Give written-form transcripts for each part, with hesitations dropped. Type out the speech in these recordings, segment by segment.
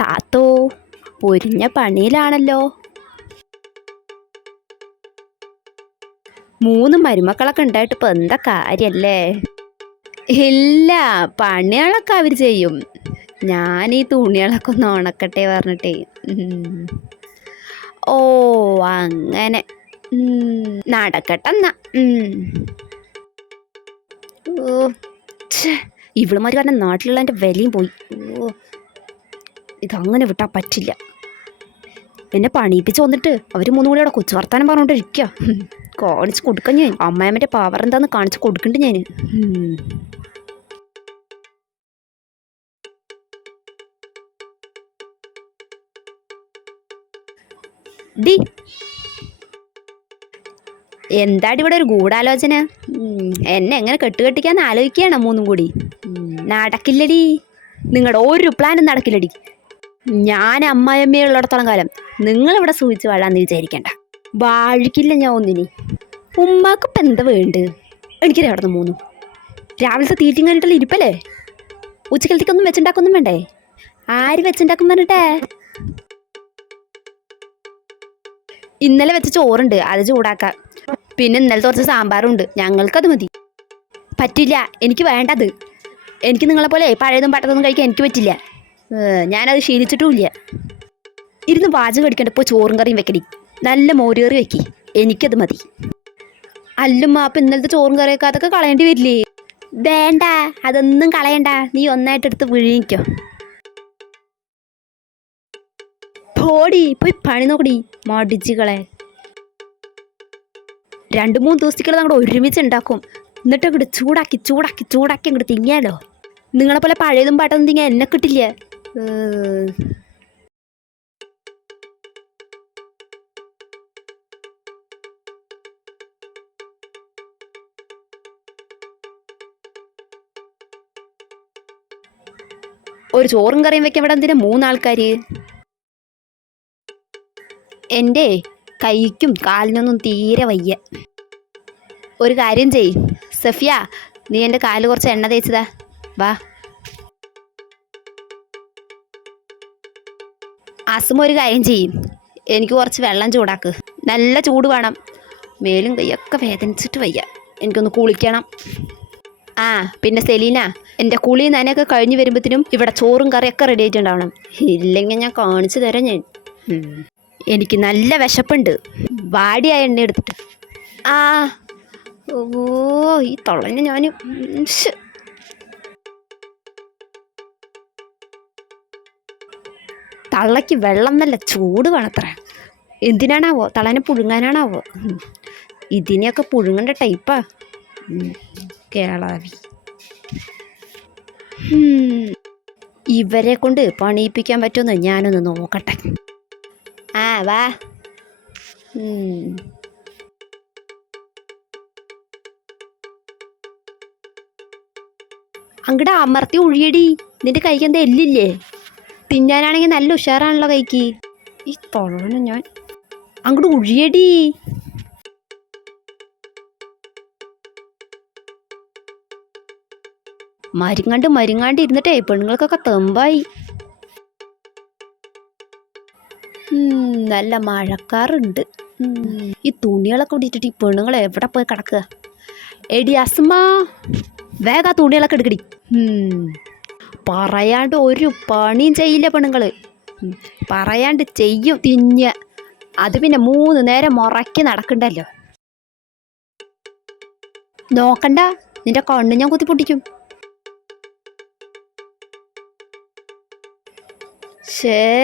താത്തോ പൊരിഞ്ഞ പണിയിലാണല്ലോ. 3 മരുമക്കളൊക്കെ ഉണ്ടായിട്ട് ഇപ്പം എന്താ കാര്യല്ലേ? ഇല്ല, പണികളൊക്കെ അവർ ചെയ്യും. ഞാൻ ഈ തുണികളൊക്കെ ഒന്ന് ഉണക്കട്ടെ പറഞ്ഞിട്ടേ. ഓ അങ്ങനെ. നടക്കട്ടെന്നാ. ഓ ഇവളുമാർ കാരണം നാട്ടിലുള്ള എൻ്റെ വിലയും പോയി. ഓ ഇതങ്ങനെ വിട്ടാൽ പറ്റില്ല. എന്നെ പണിയിപ്പിച്ച് വന്നിട്ട് അവർ 3 കൂടി അവിടെ കൊച്ചു വർത്താനം പറഞ്ഞുകൊണ്ടിരിക്കുക. കാണിച്ച് കൊടുക്കാൻ ഞാൻ അമ്മായമ്മൻ്റെ പവർ എന്താന്ന് കാണിച്ച് കൊടുക്കുന്നുണ്ട് ഞാൻ. ഡി എന്താടി ഇവിടെ ഒരു ഗൂഢാലോചന? എന്നെ എങ്ങനെ കെട്ടുകെട്ടിക്കാന്ന് ആലോചിക്കുകയാണ് 3 കൂടി. നടക്കില്ലടി, നിങ്ങളുടെ ഒരു പ്ലാനും നടക്കില്ലടി. ഞാൻ അമ്മായിയമ്മയുള്ളിടത്തോളം കാലം നിങ്ങളിവിടെ സൂചിച്ച് വാഴാന്ന് വിചാരിക്കണ്ട. വാഴിക്കില്ല ഞാൻ ഒന്നിനി. ഉമ്മാക്കിപ്പം എന്താ വേണ്ടത്? എനിക്കറിയാം അവിടെ 3 രാവിലത്തെ തീറ്റയും കഴിഞ്ഞിട്ടുള്ള ഇരിപ്പല്ലേ. ഉച്ചക്കലത്തേക്കൊന്നും വെച്ചുണ്ടാക്കൊന്നും വേണ്ടേ? ആര് വെച്ചുണ്ടാക്കും പറഞ്ഞിട്ടേ? ഇന്നലെ വെച്ച ചോറുണ്ട്, അത് ചൂടാക്കാം. പിന്നെ ഇന്നലത്തെ കുറച്ച് സാമ്പാറുണ്ട്, ഞങ്ങൾക്കത് മതി. പറ്റില്ല, എനിക്ക് വേണ്ടത്. എനിക്ക് നിങ്ങളെപ്പോലെ പഴയതും പട്ടതൊന്നും കഴിക്കാൻ എനിക്ക് പറ്റില്ല. ഞാനത് ശീലിച്ചിട്ടുമില്ല. ഇരുന്ന് പാചകം അടിക്കണ്ട, ഇപ്പോൾ ചോറും കറിയും വെക്കടി. നല്ല മോരുകറി വെക്കി, എനിക്കത് മതി. അല്ലുമ്മ അപ്പം ഇന്നലത്തെ ചോറും കറിയൊക്കെ അതൊക്കെ കളയേണ്ടി വരില്ലേ? വേണ്ട, അതൊന്നും കളയണ്ട. നീ ഒന്നായിട്ടെടുത്ത് വിഴുങ്ങിക്കോ. പോടി, പോയി പണി നോക്കടി മടിച്ചുകളെ. 2-3 ദിവസത്തേക്കുള്ള അങ്ങോട്ട് ഒരുമിച്ച് ഉണ്ടാക്കും. എന്നിട്ട് അങ്ങോട്ട് ചൂടാക്കി ചൂടാക്കി ചൂടാക്കി അങ്ങോട്ട് തിങ്ങിയാലോ. നിങ്ങളെപ്പോലെ പഴയതും പാട്ടൊന്നും തിങ്ങാൻ എന്നെ കിട്ടില്ല. ഒരു ചോറും കറിയും വെക്കാൻ ഇവിടെ എന്തിനാ 3 ആൾക്കാർ? എൻ്റെ കൈക്കും കാലിനൊന്നും തീരെ വയ്യ. ഒരു കാര്യം ചെയ് സഫിയ, നീ എൻ്റെ കാല് കുറച്ച് എണ്ണ തേച്ചതാ. വാ. അസുമ ഒരു കാര്യം ചെയ്യും, എനിക്ക് കുറച്ച് വെള്ളം ചൂടാക്ക്. നല്ല ചൂട് വേണം. മേലും കൈയൊക്കെ വേദനിച്ചിട്ട് വയ്യ, എനിക്കൊന്ന് കുളിക്കണം. പിന്നെ സെലീന, എൻ്റെ കുളി നനയൊക്കെ കഴിഞ്ഞ് വരുമ്പോഴത്തേനും ഇവിടെ ചോറും കറിയൊക്കെ റെഡി ആയിട്ടുണ്ടാവണം. ഇല്ലെങ്കിൽ ഞാൻ കാണിച്ചു തരാം ഞാൻ. എനിക്ക് നല്ല വിശപ്പുണ്ട്. വാടിയായ എണ്ണ എടുത്തിട്ട്. ഓ ഈ തൊള്ളനെ ഞാൻ തള്ളയ്ക്ക് വെള്ളം നല്ല ചൂട് വേണത്ര. എന്തിനാണാവോ? തള്ളനെ പുഴുങ്ങാനാണാവോ? ഇതിനെയൊക്കെ പുഴുങ്ങേണ്ട ടൈപ്പാ കേളാവി. ഇവരെ കൊണ്ട് പണിയിപ്പിക്കാൻ പറ്റുമെന്ന് ഞാനൊന്ന് നോക്കട്ടെ. വാ. അങ്ങടെ അമർത്തി ഒഴിയടി. നിന്റെ കൈക്ക് എന്താ എല്ലില്ലേ? തിന്നാനാണെങ്കിൽ നല്ല ഉഷാറാണല്ലോ കൈക്ക്. ഈ തൊള്ളനെ ഞാൻ അങ്ങോട്ട് ഒഴിയടി. മരുങ്ങാണ്ട് ഇരുന്നിട്ടേ പെണ്ണുങ്ങൾക്കൊക്കെ തെമ്പായി. നല്ല മഴക്കാറുണ്ട്. ഈ തുണികളൊക്കെ ഇട്ടിട്ട് ഈ പെണ്ണുങ്ങൾ എവിടെ പോയി കിടക്കുക? എടി അസ്മ, വേഗം തുണികളൊക്കെ എടുക്കടി. പറയാണ്ട് ഒരു പണിയും ചെയ്യില്ല പെണ്ണുങ്ങൾ. പറയാണ്ട് ചെയ്യും തിഞ്ഞ. അത് പിന്നെ 3 നേരം മുറക്കി നടക്കണ്ടല്ലോ. നോക്കണ്ട, നിന്റെ കണ്ണ് ഞാൻ കുത്തി പൊട്ടിക്കും.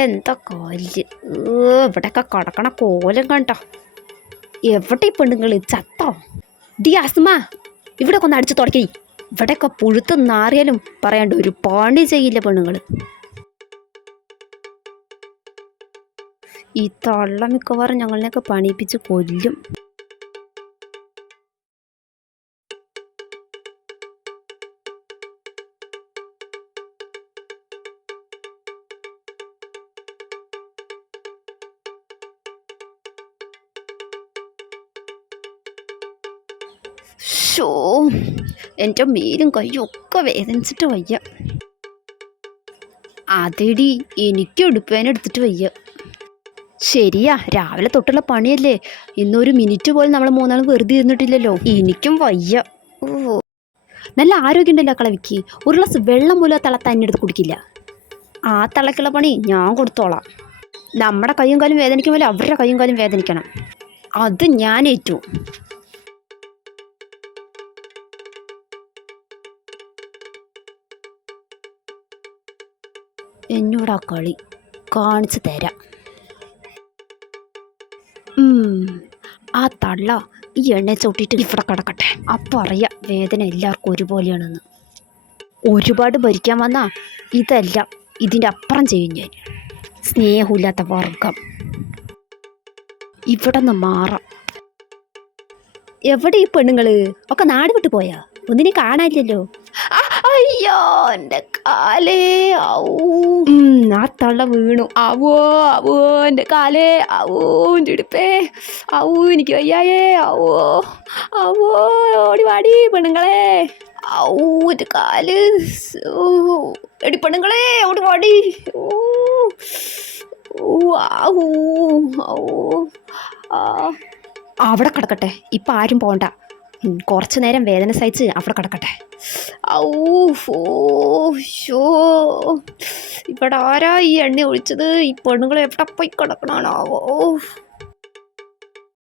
എന്താ കാല്. ഇവിടെയൊക്കെ കിടക്കണ കോലം കണ്ടോ? എവിടെ ഈ പെണ്ണുങ്ങൾ ചത്തോ? ഡി അസ്മ, ഇവിടെയൊക്കെ ഒന്ന് അടിച്ചു തുടക്കി. ഇവിടെയൊക്കെ പുഴുത്ത് നാറിയാലും പറയാണ്ട് ഒരു പണി ചെയ്യില്ല പെണ്ണുങ്ങൾ. ഈ തള്ള മിക്കവാറും ഞങ്ങളിനെയൊക്കെ പണിയിപ്പിച്ച് കൊല്ലും. എൻ്റെ മേലും കയ്യും ഒക്കെ വേദനിച്ചിട്ട് വയ്യ. അതെടി എനിക്ക് എടുപ്പേനെടുത്തിട്ട് വയ്യ. ശരിയാ, രാവിലെ തൊട്ടുള്ള പണിയല്ലേ. ഇന്നൊരു മിനിറ്റ് പോലും നമ്മൾ മൂന്നാളും വെറുതെ ഇരുന്നിട്ടില്ലല്ലോ. എനിക്കും വയ്യ. ഓ, നല്ല ആരോഗ്യമുണ്ടല്ലോ കളവിക്ക്. ഒരു ഗ്ലാസ് വെള്ളം പോലും ആ തള തന്നെ എടുത്ത് കുടിക്കില്ല. ആ തളക്കുള്ള പണി ഞാൻ കൊടുത്തോളാം. നമ്മുടെ കയ്യും കാലും വേദനിക്കുമ്പോൾ അവരുടെ കയ്യും കാലും വേദനിക്കണം. അത് ഞാൻ ഏറ്റു. എന്നോടാ കളി കാണിച്ചു തരാം. ആ തള്ള ഈ എണ്ണ ചവിട്ടിയിട്ട് ഇവിടെ കിടക്കട്ടെ. അപ്പം അറിയാം വേദന എല്ലാവർക്കും ഒരുപോലെയാണെന്ന്. ഒരുപാട് ഭരിക്കാൻ വന്നാ ഇതല്ല, ഇതിൻ്റെ അപ്പുറം ചെയ്യും ഞാൻ. സ്നേഹമില്ലാത്ത വർഗം. ഇവിടെ നിന്ന് മാറാം. എവിടെ ഈ പെണ്ണുങ്ങൾ ഒക്കെ നാട് വിട്ടു പോയാ? ഒന്നിനെ കാണാനില്ലല്ലോ. അയ്യോ എൻ്റെ കാലേ. ആ തള്ള വീണു. ആവോ ആവോ എൻ്റെ കാലേ. ആവോ എൻ്റെ ഇടുപ്പേ. ആവൂ എനിക്ക് വയ്യായേ. ആവോ ആവോ ഓടി വാടി പെണ്ണുങ്ങളെ. ആവൂ എൻ്റെ കാല്. ഓ എടി പെണ്ണുങ്ങളെ ഓടി വാടി. ഓ ആവൂ ആവൂ. അവിടെ കിടക്കട്ടെ, ഇപ്പം ആരും പോകണ്ട. കുറച്ച് നേരം വേദന സഹിച്ച് അവിടെ കിടക്കട്ടെ. ഷോ ഇവിടെ ആരാ ഈ എണ്ണ ഒഴിച്ചത്? ഈ പെണ്ണുങ്ങൾ എവിടെ പോയി കിടക്കണാണോ?